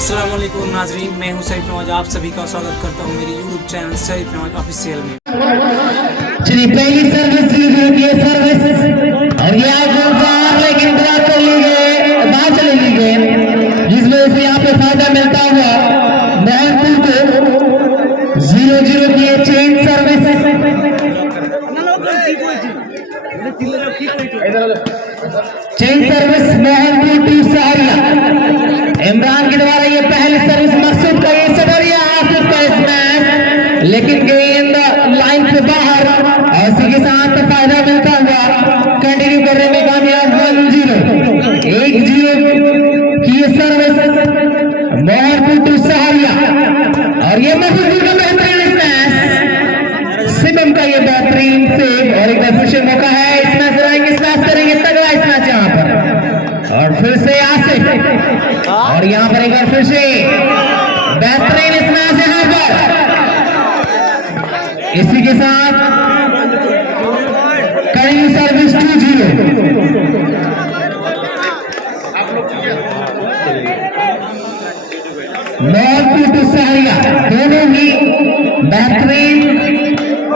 अस्सलाम वालेकुम नाजरीन, मैं हूं सईद नवाज। आप सभी का स्वागत करता हूं मेरे YouTube channel Saeed Nawaz official में। पहली सर्विस ये सर्विस और ये लेकिन बात चली गई जिस वजह से यहाँ पे फायदा मिलता हुआ महलपुर को 0-0 की change service. Change service Mahalpur to Saharia. Imran के द्वारा ये पहली सर्विस मकसूद का ये सहरिया हासिल का मैच, लेकिन गेंद लाइन से बाहर और इसी के साथ फायदा मिलता हुआ कंटिन्यू करने में कामयाब 1-0 की ये सर्विस महलपुर टू सहरिया। और ये महफूज का बेहतरीन मैच, सिमम का ये बेहतरीन सेव और एक फिर मौका है। इस मैच आएंगे, इस मैच करेंगे तगड़ा इस मैच यहाँ पर। और फिर से आसिफ और यहाँ पर एक बार फिर से बेहतरीन इस मैच यहाँ पर। इसी के साथ करेंगे सर्विस 2-0। महलपुर टू सहरिया दोनों ही बेहतरीन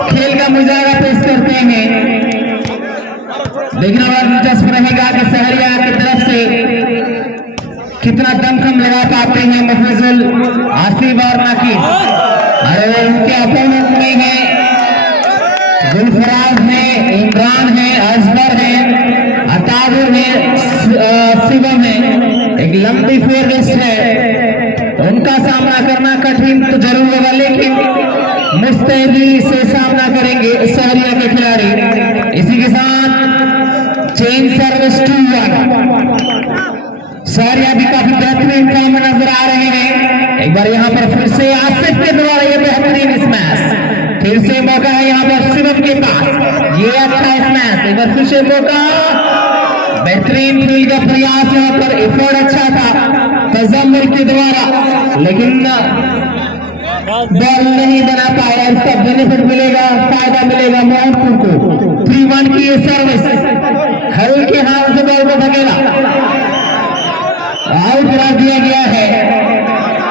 खेल का मुजाहरा पेश करते हैं। देखना बड़ा दिलचस्प रहेगा कि सहरिया की तरफ से कितना दमखम लगा पाते हैं महफूजुल आसिफ और नाकिब। अरे उनके अपोनेंट में है गुलफराज है, इमरान है, अजबर है, अताबुर है, शिवम है। एक लंबी फेयर लिस्ट है, उनका सामना करना कठिन तो जरूर होगा, लेकिन मुस्तैदी से सामना करेंगे सहरिया के खिलाड़ी। इसी के साथ चेंज सर्विस 2-1। सहरिया भी काफी बेहतरीन काम में नजर आ रहे हैं। एक बार यहाँ पर फिर से आसिफ के द्वारा ये बेहतरीन इस मैच, फिर से मौका है यहाँ पर शिवम के पास। ये अच्छा इस मैच, एक बार फिर से मौका, बेहतरीन फील्ड का प्रयास यहाँ पर, एफर्ट अच्छा था तजम्मुर के द्वारा, लेकिन बॉल नहीं बना पाया। इसका बेनिफिट मिलेगा, फायदा मिलेगा महलपुर को। 3-1 की ये सर्विस हल्के हाथ से बॉल को धकेला, आउट करा दिया गया है।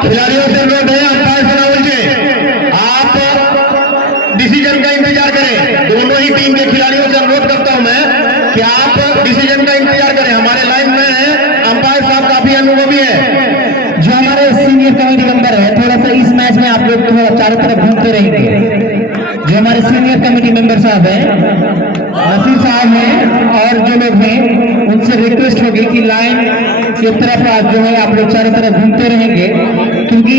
खिलाड़ियों से अनुरोध है अंपायर से राहुल जी, आप डिसीजन का इंतजार करें। दोनों ही टीम के खिलाड़ियों से अनुरोध करता हूं मैं कि आप डिसीजन का इंतजार करें। हमारे लाइन में है अंपायर साहब, काफी अनुभवी है। जो हमारे सीनियर कमेटी मेंबर है, थोड़ा सा इस मैच में आप लोग चारों तरफ घूमते रहेंगे। जो हमारे सीनियर कमेटी मेंबर साहब हैं, नसीर साहब हैं और जो लोग हैं, उनसे रिक्वेस्ट होगी कि लाइन की तरफ आप जो है आप लोग चारों तरफ घूमते रहेंगे, क्योंकि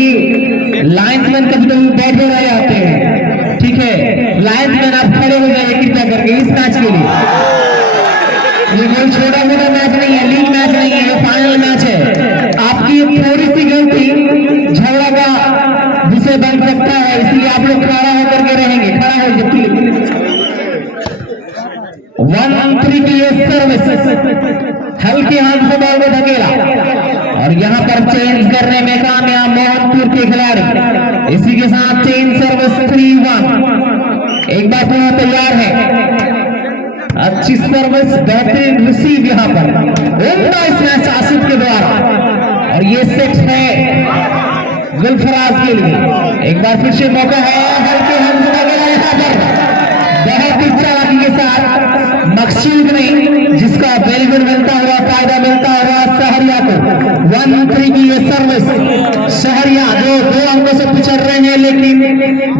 लाइन्समैन कभी कभी बैठ रहे आते हैं। ठीक है, लाइन्समैन आप खड़े हो जाइए कृपया करके इस मैच के लिए। ये कोई छोटा मोटा मैच नहीं है, लीग मैच नहीं है, ये फाइनल मैच है। आपकी थोड़ी सी गलती झगड़ा का विषय बन सकता है, इसलिए आप लोग खड़ा होकर के रहेंगे। खड़ा हो जाइए। 1-3 की ये सर्विस हल्के हाथ से बॉल को धकेला और यहाँ पर चेंज करने में कामयाब महलपुर के खिलाड़ी। इसी के साथ चेंज सर्विस 3-1। एक बार पूरा तैयार है, अच्छी सर्विस, बेहतरीन रिसीव यहाँ पर इस मैच आसिफ के द्वारा। और ये सेट है गुलफराज के लिए। एक बार फिर से मौका है, हल्के हाथ से धकेला यहाँ पर बहुत ही चालाकी के साथ, मकसूद नहीं, जिसका बेनिफिट मिलता हुआ, फायदा मिलता हुआ सहरिया को। 1-3 की ये सर्विस सहरिया जो 2 अंकों से पिछड़ रहे हैं, लेकिन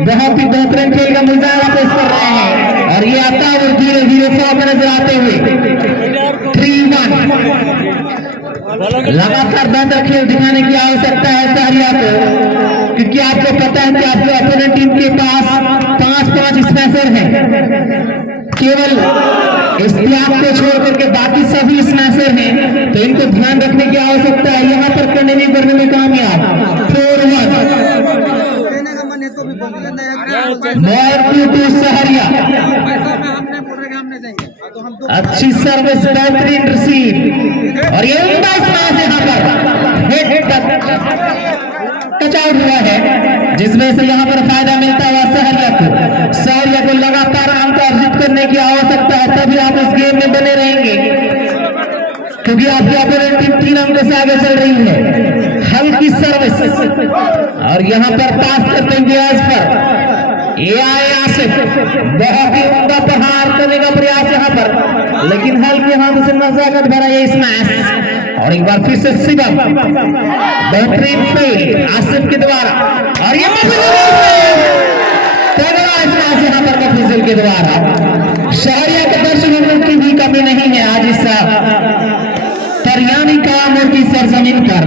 बहुत ही बेहतरीन खेल का मुजाहरा पेश कर रहे हैं। और ये आता है धीरे-धीरे फॉर्म में नजर आते हुए 3-1। लगातार बेहतर खेल दिखाने की आवश्यकता है सहरिया को, क्योंकि आपको पता है कि आपके अपोनेंट टीम के पास 5-5 स्मैशर हैं। केवल इस्तियाब को छोड़ करके बाकी सभी स्मैशर हैं, तो इनको ध्यान रखने की आवश्यकता है। यहाँ पर कंटिन्यू करने में कामयाब 4-1 महलपुर टू सहरिया। अच्छी सर्विस, बेहतरीन रिसीव और ये यहाँ पर टच आउट हुआ है, जिसमें से यहाँ पर फायदा मिलता हुआ सहरिया को लगातार अंक अर्जित करने की आवश्यकता है, तभी आप इस गेम में बने रहेंगे। क्योंकि आपकी अपोनेंट टीम 3 अंकों से आगे चल रही है। हल्की की सर्विस और यहाँ पर पास करते हैं गैस पर ये आए आसिफ, बहुत ही उम्दा प्रहार करने का प्रयास यहाँ पर, लेकिन हल्के हाथ से नजाकत भरा ये स्मैश और एक बार फिर से शिवम, बेहतरीन फील्ड आसिफ के द्वारा और ये यहाँ पर मफिजल के द्वारा। शहरिया के दर्शकों की भी कमी नहीं है आज इस तरियानी कामों की सरजमीन पर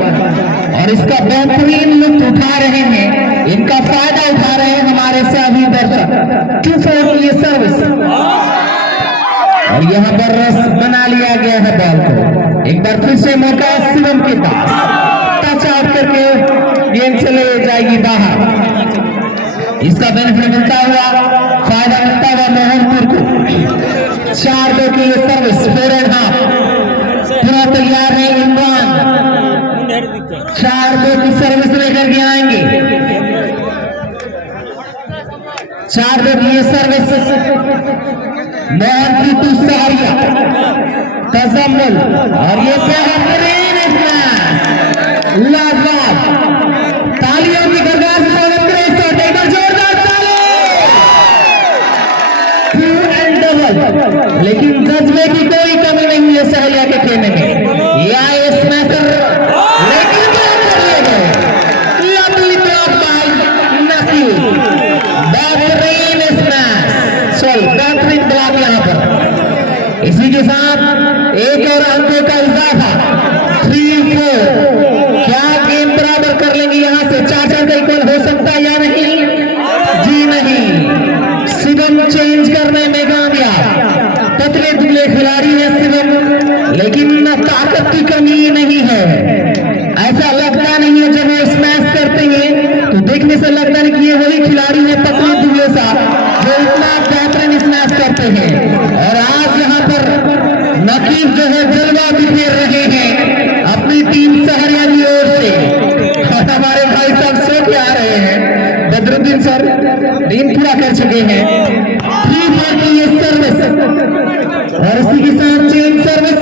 और इसका बेहतरीन लुत्फ उठा रहे हैं, इनका फायदा उठा रहे हैं हमारे सभी दर्शक। 2-4 की ये सर्विस और यहाँ पर रस बना लिया गया है बॉल को। एक बार फिर से मौका शिवम के पास, टच आउट करके गेम से ले जाएगी बाहर। इसका बेनिफिट मिलता हुआ, फायदा मिलता हुआ मोहनपुर को। 4-2 की ये सर्विस, 4 एंड हाफ पूरा तैयार है इमरान। 4-2 की सर्विस लेकर के आएंगे। 4-2 की ये सर्विस मोहनपुर टू सहारिया तजम्मुल और ये बेहतरीन लाजवाब तालियों की गरगड़ाहट से स्वागत करें इसका। एक बार जोरदार ताली। 2 एंड डबल, लेकिन जज्बे की कोई कमी नहीं है सहारिया के खेलने में। या स्मैशर लेकिन ब्लॉक कर लिए गए, लवली ब्लॉक बाय नसीब, बेहतरीन स्मैश, सॉरी बेहतरीन ब्लॉक यहाँ पर। इसी के साथ एक और अंकों का इजाफा 3-4। क्या गेम बराबर कर लेंगे यहाँ से? 4-4 का इक्वल हो सकता है या नहीं? जी नहीं। शिवम चेंज करने में कामयाब, पतले दुबले खिलाड़ी है शिवम, लेकिन ताकत की कमी नहीं है। ऐसा लगता नहीं है जब वो स्मैश करते हैं तो देखने से लगता नहीं कि ये वही खिलाड़ी है पतले दुबले सा जो इतना बेहतरीन स्मैश करते हैं। और आज यहाँ पर नकीब जो है जलवा बिखेर रहे हैं अपनी टीम सहरिया की ओर से। हमारे भाई साहब सो के आ रहे हैं, बदरुद्दीन सर दिन पूरा कर चुके हैं। 3-4 की ये सर्विस और इसी के साथ चेंज सर्विस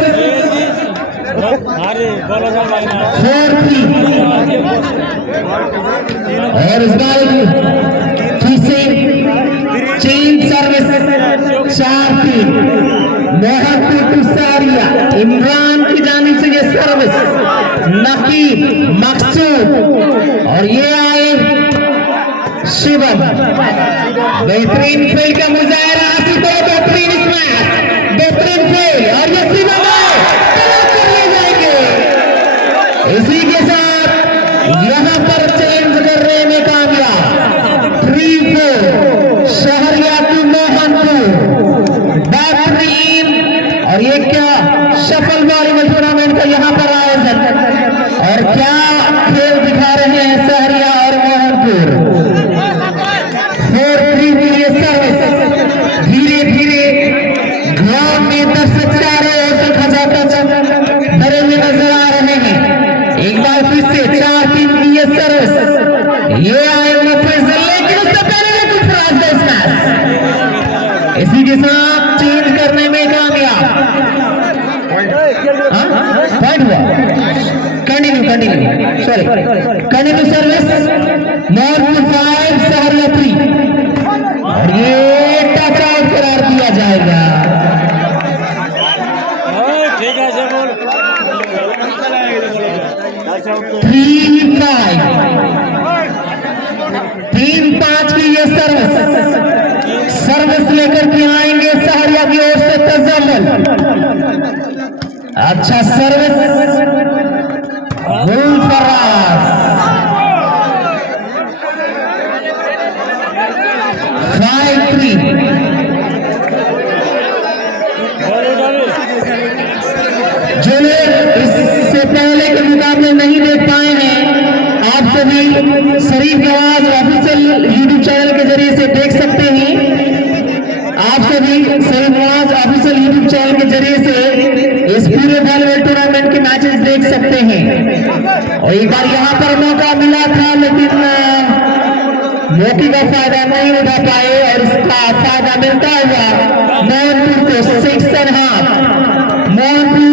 4-3 और इस बार फिर से change service 4-3 Mohanpur to Saharia. Imran की जानिब से ये सर्विस नकीब मकसूद और ये आए शिवम, बेहतरीन फील्ड का मुजाहरा आसिफ को, बेहतरीन स्मैश, बेहतरीन फील्ड और ये शिवम कर ले जाएंगे। इसी के साथ यहाँ पर चेंज करने में कामयाब। 3-4 शहरिया टू मोहनपुर, बेहतरीन और ये क्या सफल वॉलीबॉल टूर्नामेंट का यहाँ पर आयोजन और क्या खेल दिखा रहे हैं सहरिया और मोहनपुर। 4-3 की ये सर्विस धीरे धीरे ग्राउंड में दर्शक चारों ओर से खचाखच भरे हुए नजर आ रहे हैं। एक बार फिर से 4-3 की ये सर्विस, ये आए लेकिन उससे पहले कुछ इसी के साथ चेंज करने में कामयाब। पॉइंट हुआ, continue sorry continue service Mohanpur 5 Saharia 3 और ये टच आउट करार दिया जाएगा। ठीक है 3-5 की ये सर्विस लेकर के आएंगे सहारिया की ओर से तजम्मुल। अच्छा सर्विस गुलफराज 5-3 जो लोग इससे पहले के मुकाबले नहीं देख पाए हैं, आप सभी शरीफ नवाज ऑफिशियल यूट्यूब चैनल के जरिए से देख सकते हैं। आप सभी शरीफ नवाज ऑफिशियल यूट्यूब चैनल के जरिए से इस पूरे वॉलीबॉल टूर्नामेंट के मैचेस देख सकते हैं। और एक बार यहाँ पर मौका मिला था लेकिन मौके का फायदा नहीं उठा पाए और इसका फायदा मिलता हुआ मोहनपुर को 6 and half, Mohanpur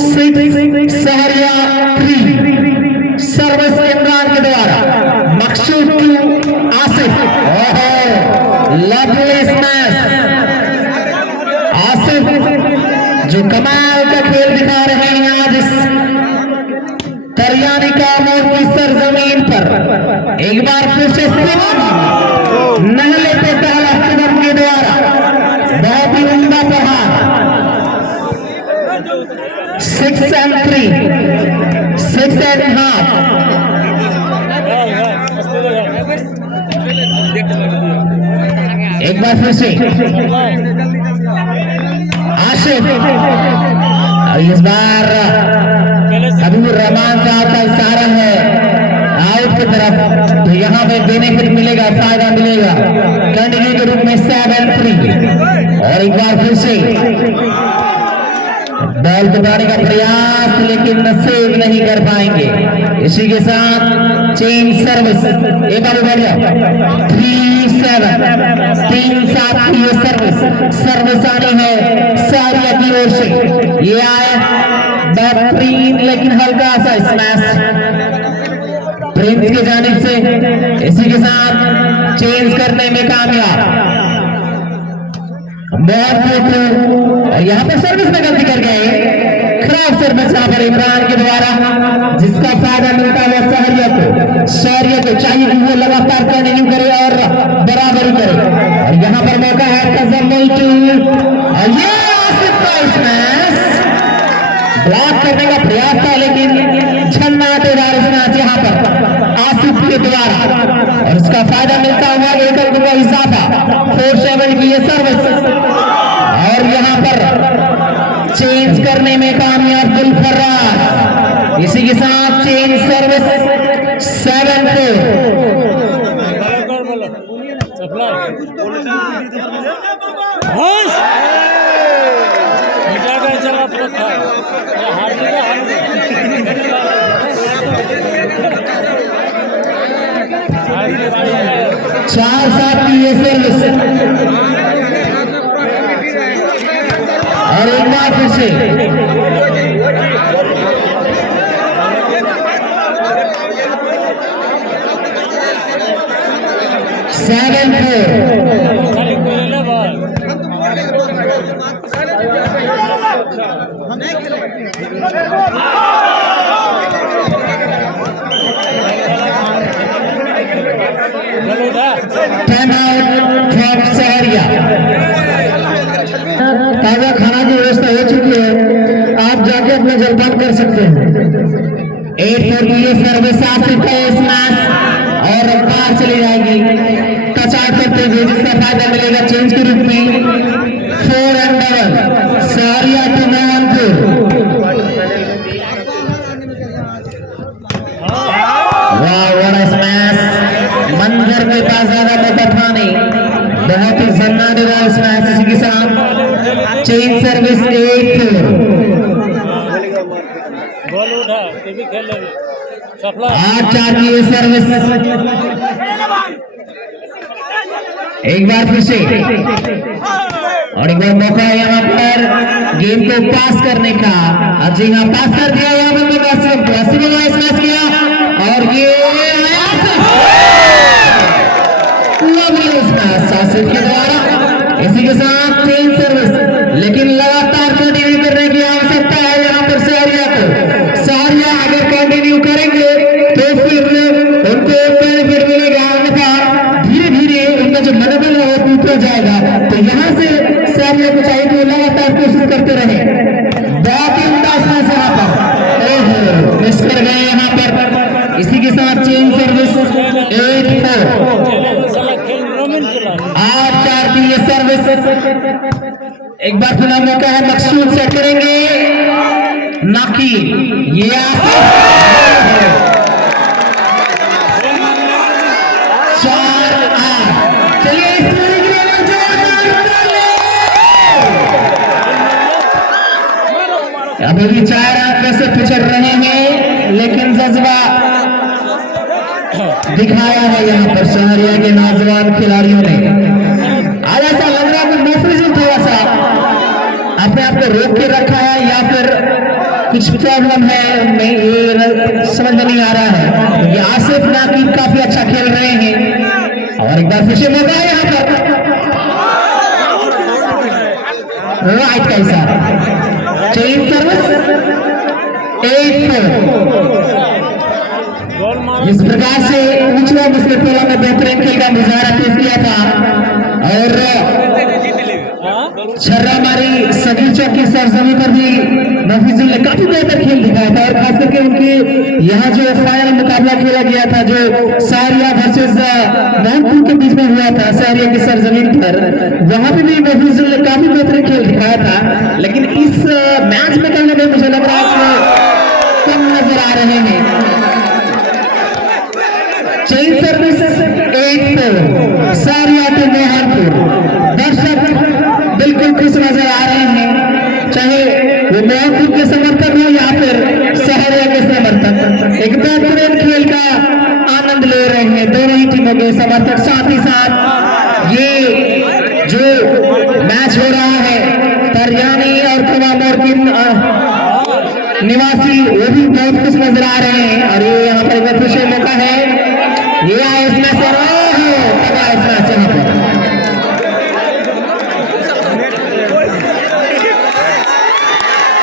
6 Saharia 3 service के आसिफ, ओहो लवली स्मैश। आसिफ जो कमाल का खेल दिखा रहे हैं आज इस तरियानी का मोड़ की सरजमीन पर। एक बार फिर से नहीं लेते पहला कदम के द्वारा, बहुत ही उम्दा प्रहार। 6 and 3, 6 and half। एक बार फिर से आशिफ, इस बार हबीबुर रहमान साहब का इशारा है आउट की तरफ, तो यहाँ पे बेनिफिट मिलेगा, फायदा मिलेगा कंटिन्यू के रूप में 7-3। और एक बार फिर से बॉल दबाने का प्रयास लेकिन नसीब नहीं कर पाएंगे। इसी के साथ चेंज सर्विस, एक बार बढ़ जाओ 3-7, 3-7 की ये सर्विस आनी है सारिया की ओर से। ये आए बेहतरीन लेकिन हल्का सा स्मैश प्रिंस की जानिब से। इसी के साथ चेंज करने में कामयाब, और यहाँ पर सर्विस में गलती कर गए, खराब सर्विस यहाँ पर इमरान के द्वारा, जिसका फायदा मिलता है शहरिया को चाहिए कि वो लगातार कंटिन्यू करे और बराबरी करे। और यहाँ पर मौका है तजम्मुल और ये आसिफ का स्मैश ब्लॉक करने का प्रयास था लेकिन झन्नाटेदार स्मैश यहाँ पर आसिफ के द्वारा, और इसका फायदा मिलता हुआ एक अंक का इजाफा 4-7 की ये सर्विस। और यहाँ पर चेंज करने में कामयाब गुलफर्राज, इसी के साथ चेंज सर्विस 7-4। चार 7 की ये सर्विस, और एक बार फिर से 7-4। Time out from Sahariya. ताजा खाना की व्यवस्था हो चुकी है, आप जाके अपना जलपान कर सकते हैं। 8-4 की ये सर्विस आसिफ का स्मैश और पार चली जाएगी टच आउट करते हुए, जिसका फायदा मिलेगा चेंज के रूप में 4 and 1 सहरिया टू मोहनपुर। वाह व्हाट अ स्मैश, मंजर के पास ज्यादा मौका था नहीं, बहुत ही जन्नाटेदार स्मैश। इसी के साथ चेंज सर्विस 8-4। बॉल उठा टीवी खेल लेंगे 8-4 की ये सर्विस। एक बार फिर से, और एक बार मौका है यहाँ पर गेम को पास करने का। जी हाँ, पास कर दिया यहाँ पर स्मैश किया, और ये आसिफ के द्वारा। इसी के साथ चेंज सर्विस, लेकिन लगातार कंटिन्यू करने की आवश्यकता है यहाँ पर सहरिया को। सहरिया अगर कंटिन्यू करेंगे तो फिर उनको बेनिफिट मिलेगा, अन्यथा धीरे धीरे उनका जो मनोबल है वो टूट जाएगा। तो यहाँ से सहरिया को चाहिए कि लगातार कोशिश करते रहे। बहुत ही उम्दा स्मैश यहाँ पर, मिस कर गए यहाँ पर। इसी के साथ चेंज सर्विस 8-4। 8-4 की ये सर्विस। एक बार फिर मौका है, मकसूद सेट करेंगे नाकी, ये 4-8। चलिए अभी भी 4 अंक से पिछड़ रहे हैं, लेकिन जज्बा दिखाया है यहाँ पर सहरिया के नौजवान खिलाड़ियों ने। आज ऐसा लग रहा है कि मैच थोड़ा सा अपने आप को रोक के रखा है, या फिर कुछ प्रॉब्लम है उनमें, ये समझ में नहीं आ रहा है। ये आसिफ नाकीब काफी अच्छा खेल रहे हैं, और एक बार फिर से मौका है यहाँ पर राइट का इशारा चेंज सर्विस 8-4। गोल मार इस प्रकार से पिछले मुस्लिम टोला में बेहतरीन खेल का मुजाहरा पेश किया था और छर्रा मारी सगीर चौक की सरजमी पर भी नफीजुल ने काफी बेहतर खेल दिखाया था और खास करके उनके यहाँ जो फाइनल मुकाबला खेला गया था जो सारिया वर्सेस मोहनपुर के बीच में हुआ था सारिया की सरजमीन पर, वहां पे भी नफीजुल ने काफी बेहतर खेल दिखाया था। लेकिन इस मैच में कहीं ना कहीं मुझे लग रहा है कम नजर आ रहे हैं। चेंज सर्विस 8-4 सारिया के मोहनपुर। दर्शक बिल्कुल खुश नजर आ रहे हैं, चाहे वो मोहनपुर के समर्थक हो या फिर सहरिया के समर्थक, एक बेहतरीन खेल का आनंद ले रहे हैं दोनों ही टीमों के समर्थक। साथ ही साथ ये जो मैच हो रहा है तरियानी और कवामोर की निवासी वो भी बहुत खुश नजर आ रहे हैं। और ये यहाँ पर खुशी मौका है, ये आए इस मैच पर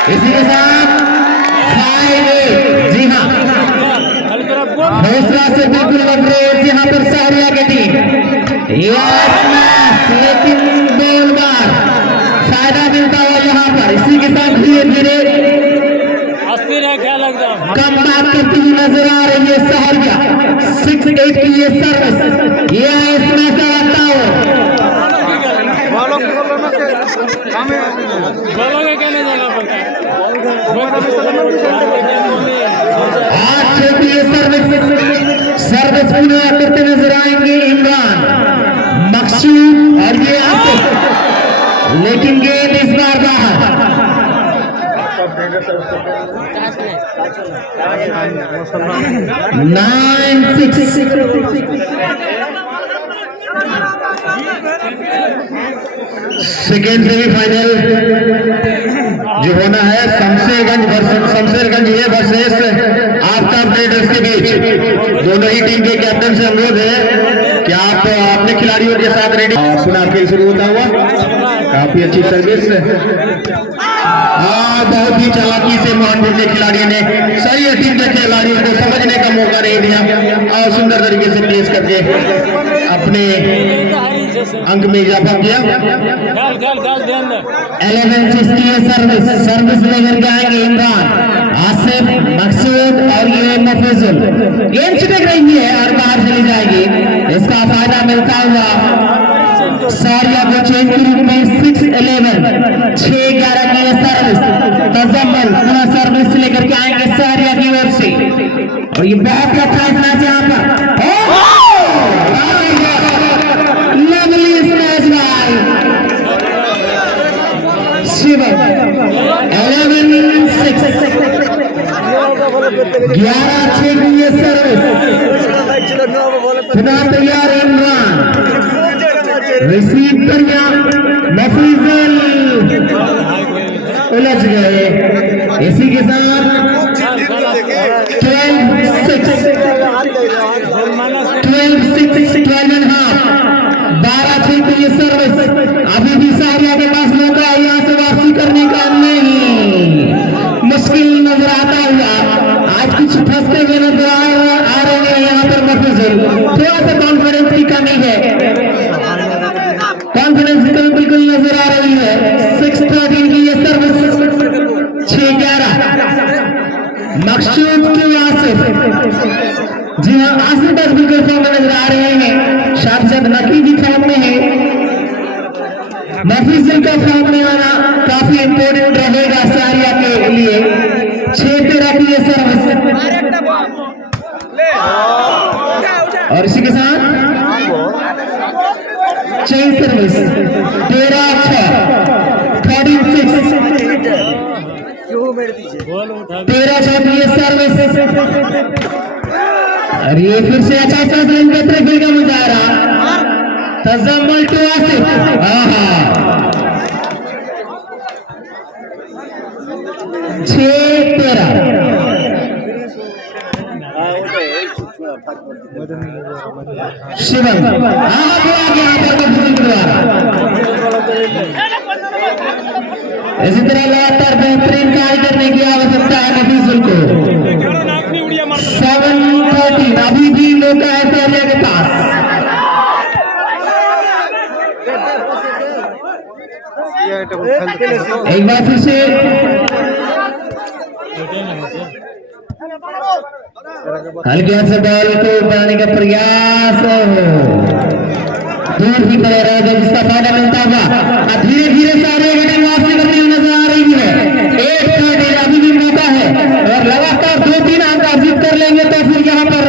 इसी के साथ जी हाँ हौसला से बिल्कुल लग रहे हैं यहाँ पर सहरिया की टीम, लेकिन दो बार फायदा मिलता हुआ यहाँ पर। इसी के साथ धीरे धीरे कम बात करती हुई नजर आ रही है सहरिया। 6-8 की ये सर्विस, ये है इसमें से आता हो सर्विस पूरा करते नजर आएंगे इमरान मकसूद और ये आसिफ, लेकिन गेंद इस बार बाहर। 9-6 सेकेंड सेमीफाइनल जो होना है शमशेरगंज ये वर्सेस आफ्ताब ट्रेडर्स के बीच। दोनों ही टीम के कैप्टन से अनुरोध है कि आप अपने खिलाड़ियों के साथ रेडी। पुनः खेल शुरू होता हुआ, काफी अच्छी सर्विस, बहुत ही चालाकी से मोहनपुर के खिलाड़ियों ने सही टीम के खिलाड़ियों को समझने का मौका नहीं दिया और सुंदर तरीके से पेश करके अपने अंक में इजाफा किया। 11-6 की सर्विस लेकर के आएंगे इमरान, आसिफ, मकसूद और ये मफीजुल। गेंद छिटक रही है और बाहर चली जाएगी। इसका फायदा मिलता हुआ सारिया को चेंज के रूप में 6-11 6-11 की सर्विस तजम्मुल पुनः सर्विस लेकर के आएंगे सारिया की ओर से। और ये बहुत अच्छा मैच यहाँ पर लवली स्मैश बाय शिवम। 11-6 11-6 की ये सर्विस पुनः तैयार इमरान, रिसीव करना मफीजुल उलझ गए। इसी के साथ 12-6 12-6 की ये सर्विस। अभी भी सारिया के पास मौका है यहाँ से वापसी करने का, नहीं मुश्किल नजर आता हुआ। आज कुछ फंसते हुए नजर आ रहे हैं यहाँ पर मफीजुल। थोड़ा सा कॉन्फिडेंस की कमी है, कॉन्फिडेंस की बिल्कुल नजर आ रही है। 6-13 की ये सर्विस 6-11 मकसूद के आसिफ। जी हाँ, आसिफ बस बिल्कुल फॉर्म में नजर आ रहे हैं। शाहजाद नकी भी फॉर्म में है। मफीजुल का फॉर्म में आना काफी इंपॉर्टेंट रहेगा सारिया के लिए। 6-13 की ये सर्विस और इसी के साथ चेंज सर्विस 13-6 13-6 13-6 की ये सर्विस। और ये फिर से अच्छा खेल का मुजाहरा तजम्मुल टू आसिफ। 6-13 शिवम यहाँ पर इसी तरह लगातार बेहतरीन कार्य करने की आवश्यकता है नफीसुल को। 7-13 अभी भी मौका है सौर्या के पास। एक बार फिर से हल्के हाथ से बॉल को बनाने का प्रयास दूर ही पड़े रह गए जिसका फायदा मिलता होगा। धीरे धीरे सारे घटना वापसी करती हुई नजर आ रही है। 1-13 अभी भी मौका है और लगातार 2-3 अंक अर्जित कर लेंगे तो फिर यहाँ पर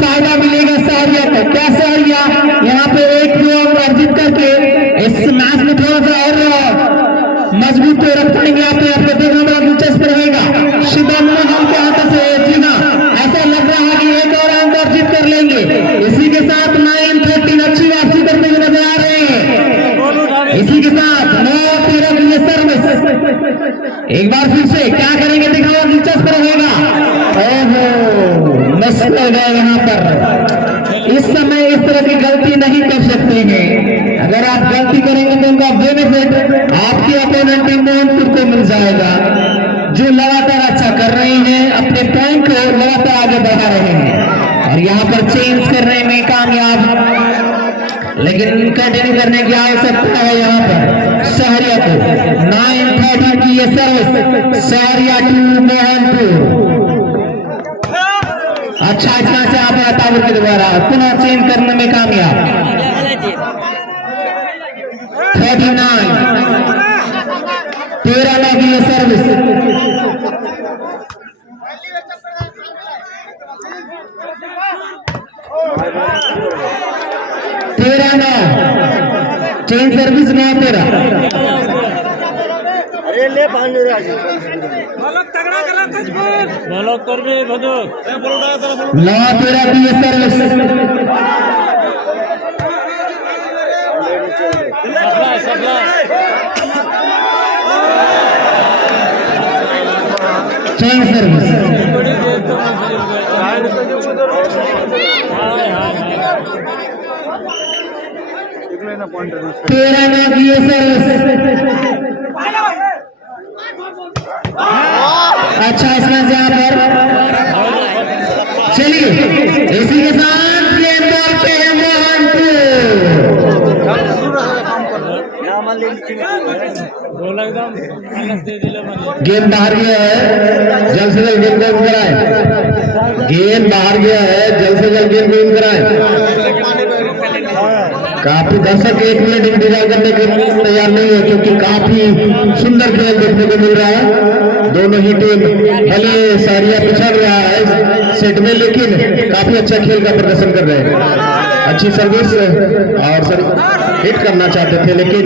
फायदा मिलेगा सौर्या को। क्या सौर्या यहाँ पे 1-2 अंक अर्जित करके इस मैच में थोड़ा सा और मजबूत रख पाएंगे। आपको देखना बड़ा दिलचस्प रहेगा। शिवम मोहन के हाथ से जीना ऐसा लग रहा है कि 1 और अंक अर्जित कर लेंगे। इसी के साथ 9-13 अच्छी वापसी करते हुए नजर आ रहे हैं। इसी के साथ 9-13 की ये सर्विस एक बार फिर से क्या करेंगे दिखाओ, दिलचस्प रहेगा। ओहो मिस कर गए यहाँ पर। इस समय इस तरह की गलती नहीं कर सकते हैं। अगर आप गलती करेंगे तो उनका बेनिफिट आपके अपोनेंट टीम मोहनपुर को मिल जाएगा, जो लगातार अच्छा कर रहे हैं, अपने पॉइंट को लगातार आगे बढ़ा रहे हैं और यहाँ पर चेंज करने में कामयाब, लेकिन कंटिन्यू करने की आवश्यकता है यहाँ पर सहरिया को। 9-13 की ये सर्विस सहरिया टू मोहनपुर। अच्छा इतना से आप ताबुर के द्वारा पुनः चेंज करने में कामयाब। 39 13 की ये सर्विस। 13-9 change service 9-13। ब्लॉक कर भी भदक 9-13 की ये सर्विस। चेंज सर्विस 13 की ये सर्विस। अच्छा इसमें से यहाँ पर चलिए इसी के साथ गेंद डालते हैं मोहनपुर। गेंद बाहर गया है, जल्द से जल्द गेंद को इन कराए। गेंद बाहर गया है, जल्द से जल्द गेंद को इन कराए। काफी दर्शक 1 मिनट इंतजार करने के लिए तैयार नहीं है क्योंकि काफी सुंदर खेल देखने को मिल रहा है। दोनों ही टीम भले सहरिया पिछड़ रहा है सेट में, लेकिन काफी अच्छा खेल का प्रदर्शन कर रहे हैं। अच्छी सर्विस और सर हिट करना चाहते थे लेकिन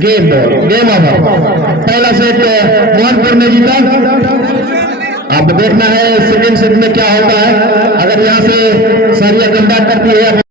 गेम ओवर। पहला सेट मोहनपुर ने जीता। अब देखना है सेकंड सेट में क्या होता है। अगर यहाँ से सहरिया कमबैक करती है